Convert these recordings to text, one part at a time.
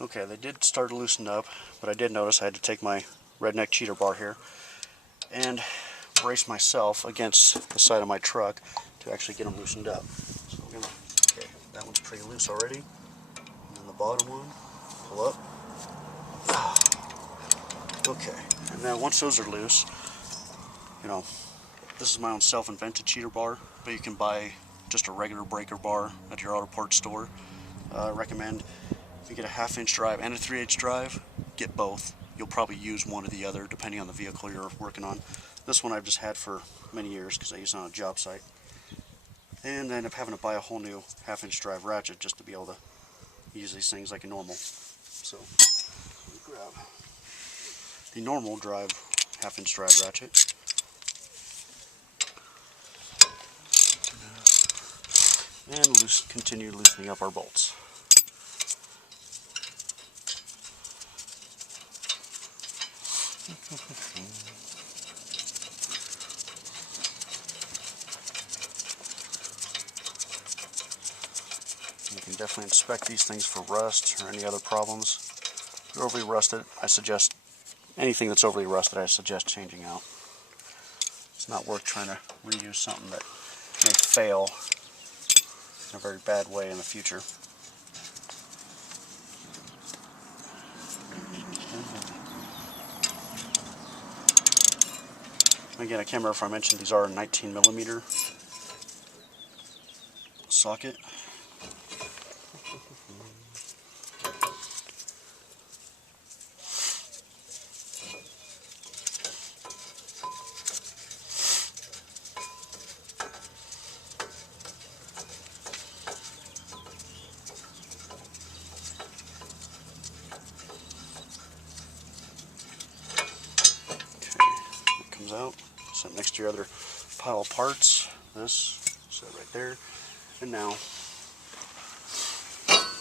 Okay, they did start to loosen up, but I did notice I had to take my redneck cheater bar here and brace myself against the side of my truck to actually get them loosened up. So we're gonna, okay, that one's pretty loose already. And then the bottom one, pull up. Okay, and now once those are loose, you know, this is my own self-invented cheater bar, but you can buy just a regular breaker bar at your auto parts store. I recommend if you get a 1/2-inch drive and a 3/8 drive, get both. You'll probably use one or the other depending on the vehicle you're working on. This one I've just had for many years because I use it on a job site. And I end up having to buy a whole new 1/2-inch drive ratchet just to be able to use these things like a normal. So let me grab the normal drive 1/2-inch drive ratchet. And continue loosening up our bolts. You can definitely inspect these things for rust or any other problems. If they're overly rusted, I suggest anything that's overly rusted, I suggest changing out. It's not worth trying to reuse something that may fail in a very bad way in the future. Again, I can't remember if I mentioned these are a 19mm socket. Out, set next to your other pile of parts. This set right there, and now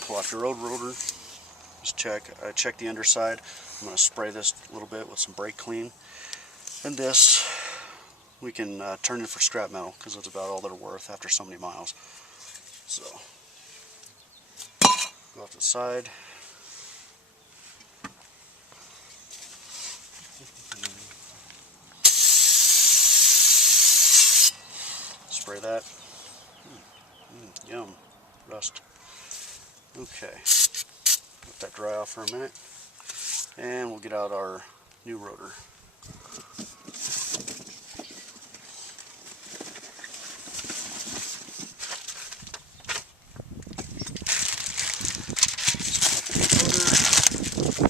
pull off your old rotor. Just check the underside. I'm going to spray this a little bit with some brake clean, and this we can turn in for scrap metal because that's about all they're worth after so many miles. So go off to the side. Spray that. Yum. Rust. Okay. Let that dry off for a minute. And we'll get out our new rotor.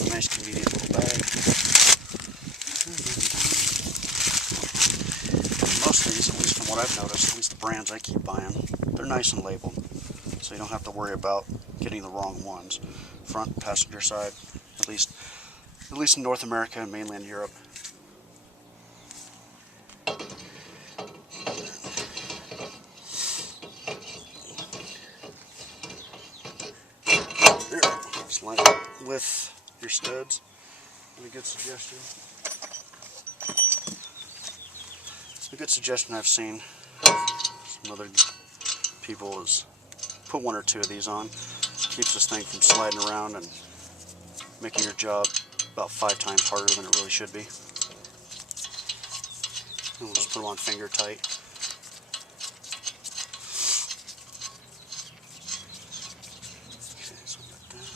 Nice convenient little bag. Most of these, at least from what I've noticed, at least the brands I keep buying, they're nice and labeled, so you don't have to worry about getting the wrong ones. Front passenger side, at least in North America and mainland Europe. There, just line it with your studs. A good suggestion. A good suggestion I've seen some other people is put 1 or 2 of these on. Keeps this thing from sliding around and making your job about 5 times harder than it really should be. And we'll just put them on finger tight. Okay, so we got that.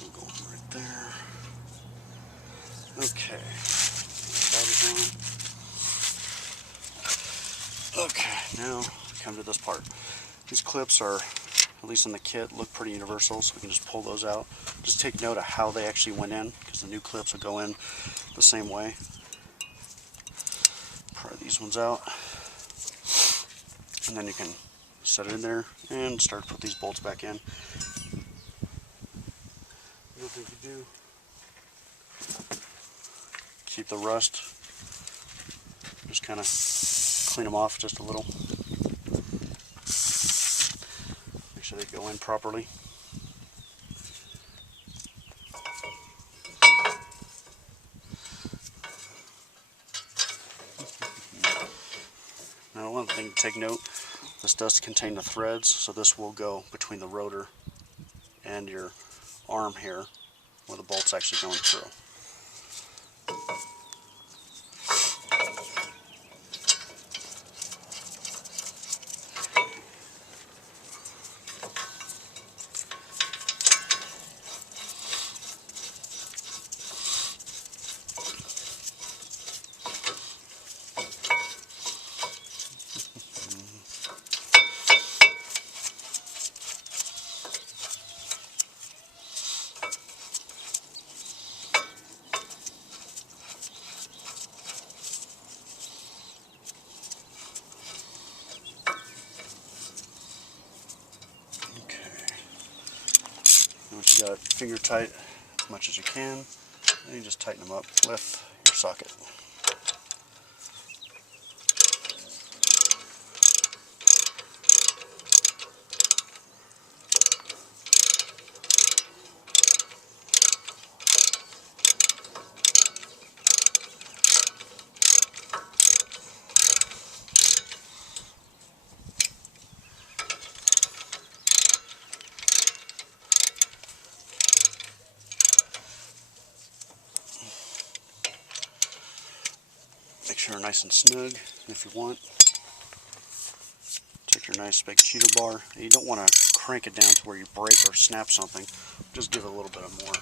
We'll go right there. Okay. Okay, now we come to this part. These clips are, at least in the kit, look pretty universal, so we can just pull those out. Just take note of how they actually went in, because the new clips will go in the same way. Pry these ones out, and then you can set it in there and start to put these bolts back in. Another thing you do, keep the rust, just kind of clean them off just a little. Make sure they go in properly. Now, one thing to take note, this does contain the threads, so this will go between the rotor and your arm here where the bolt's actually going through. Once you got it finger tight as much as you can, then you just tighten them up with your socket. Make sure they're nice and snug. If you want, take your nice big cheater bar. And you don't want to crank it down to where you break or snap something. Just give it a little bit more.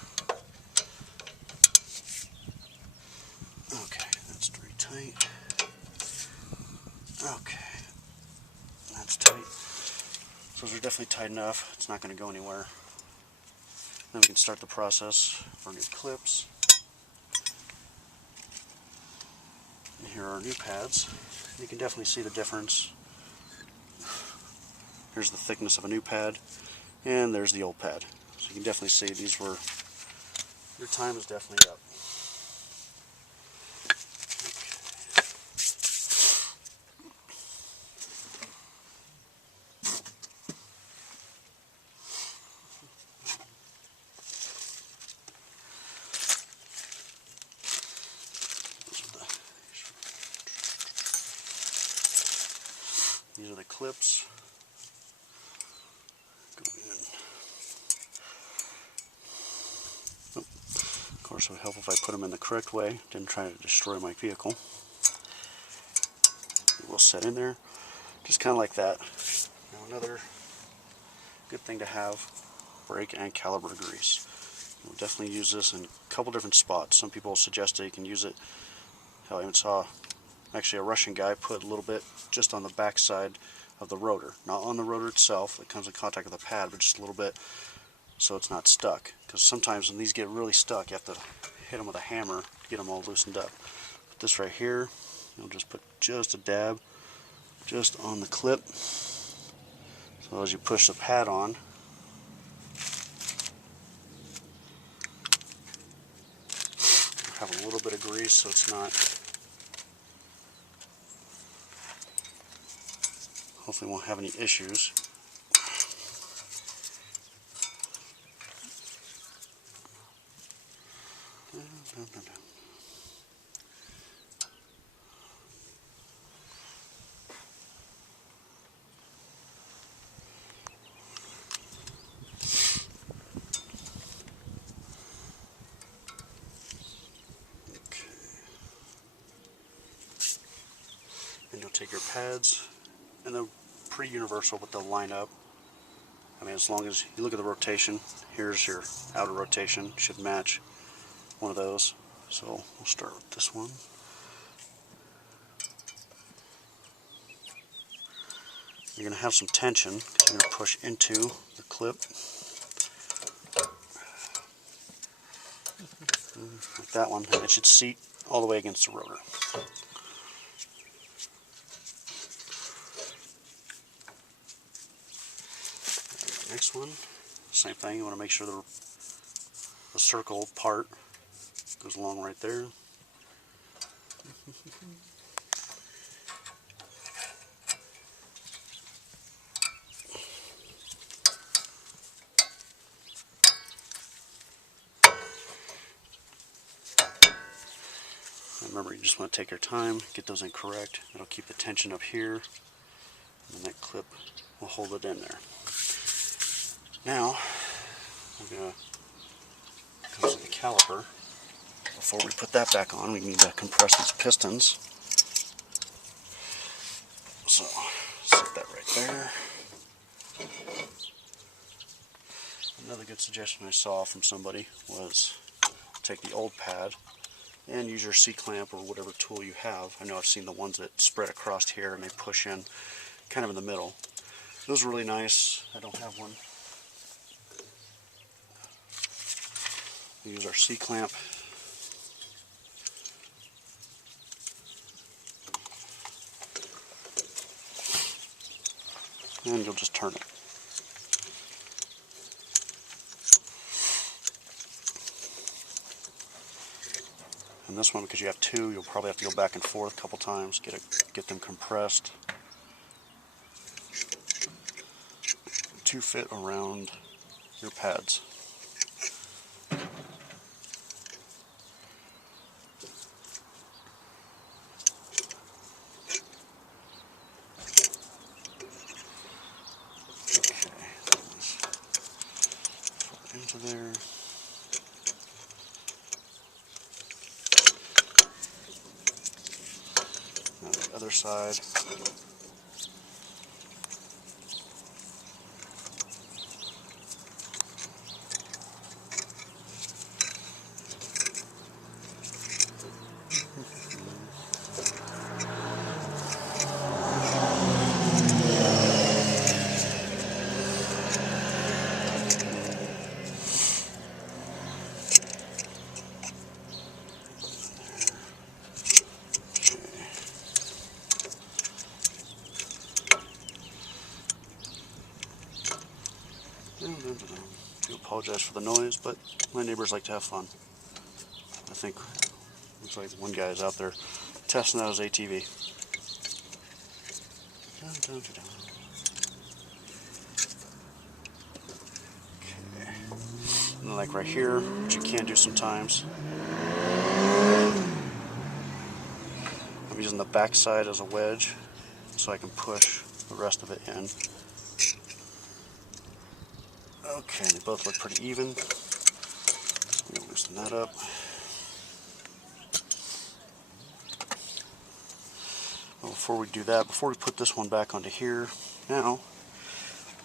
Okay, that's pretty tight. Okay, that's tight. So those are definitely tight enough. It's not going to go anywhere. Then we can start the process for new clips. And here are our new pads. You can definitely see the difference. Here's the thickness of a new pad, and there's the old pad. So you can definitely see your time is definitely up. These are the clips. Oh, of course, it would help if I put them in the correct way. Didn't try to destroy my vehicle. It will set in there, just kind of like that. Now another good thing to have: brake and caliper grease. We'll definitely use this in a couple different spots. Some people suggest that you can use it. Hell, I even saw actually a Russian guy put a little bit just on the back side of the rotor, not on the rotor itself that comes in contact with the pad, but just a little bit so it's not stuck, because sometimes when these get really stuck you have to hit them with a hammer to get them all loosened up. But this right here, you'll just put just a dab just on the clip, so as you push the pad on, have a little bit of grease so it's not, hopefully won't have any issues. And you'll take your pads, and they're pretty universal, but they'll line up. I mean, as long as you look at the rotation, here's your outer rotation, should match one of those. So we'll start with this one. You're going to have some tension because you're going to push into the clip. Like that one, and it should seat all the way against the rotor. Next one, same thing. You want to make sure the circle part goes along right there. Remember, you just want to take your time, get those in correct. It'll keep the tension up here, and that clip will hold it in there. Now, we're going to go to the caliper. Before we put that back on, we need to compress these pistons. So, set that right there. Another good suggestion I saw from somebody was take the old pad and use your C-clamp or whatever tool you have. I know I've seen the ones that spread across here and they push in kind of in the middle. Those are really nice. I don't have one. We use our C-clamp. And you'll just turn it. And this one, because you have two, you'll probably have to go back and forth a couple times, get them compressed to fit around your pads. Into there. Now the other side. I do apologize for the noise, but my neighbors like to have fun. I think looks like one guy is out there testing out his ATV. Okay. And like right here, which you can do sometimes, I'm using the back side as a wedge so I can push the rest of it in. Okay, they both look pretty even. I'm going to loosen that up. Well, before we do that, before we put this one back onto here, now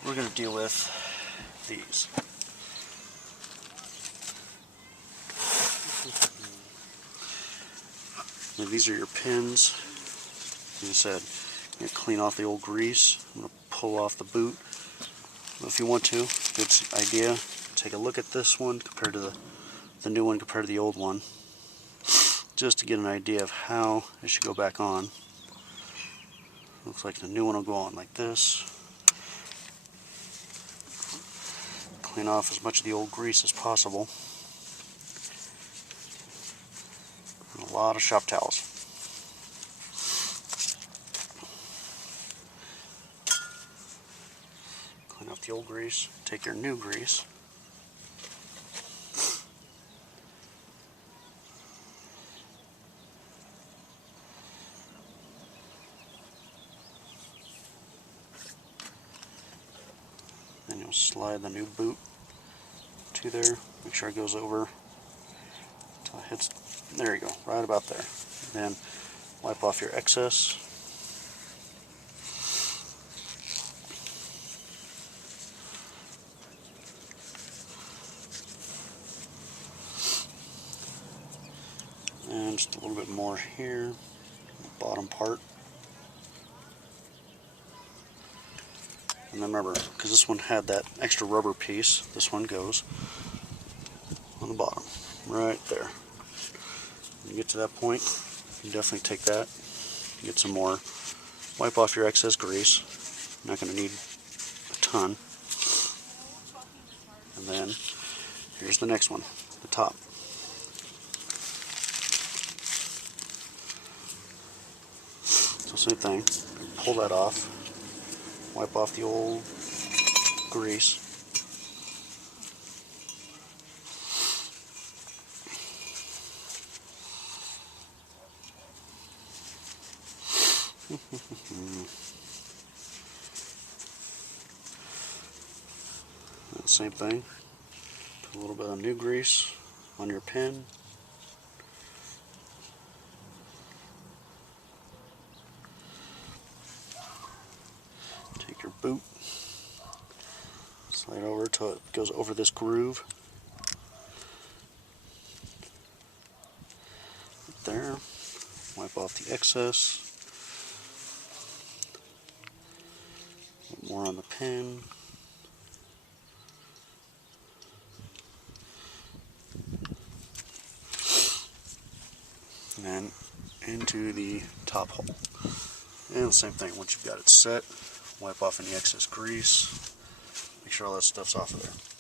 we're going to deal with these. Now, these are your pins. Like I said, you're going to clean off the old grease. I'm going to pull off the boot. If you want to, good idea. Take a look at this one compared to the new one compared to the old one, just to get an idea of how it should go back on. Looks like the new one will go on like this. Clean off as much of the old grease as possible. And a lot of shop towels. Clean off the old grease, take your new grease. Then you'll slide the new boot to there. Make sure it goes over until it hits. There you go, right about there. Then wipe off your excess. And just a little bit more here, the bottom part. And then remember, because this one had that extra rubber piece, this one goes on the bottom, right there. When you get to that point, you definitely take that, get some more, wipe off your excess grease. You're not going to need a ton. And then, here's the next one, the top. So same thing, pull that off, wipe off the old grease. Same thing, A little bit of new grease on your pin. Take your boot, slide over till it goes over this groove. Right there. Wipe off the excess. More on the pin. And then into the top hole. And the same thing, once you've got it set, wipe off any excess grease. Make sure all that stuff's off of there.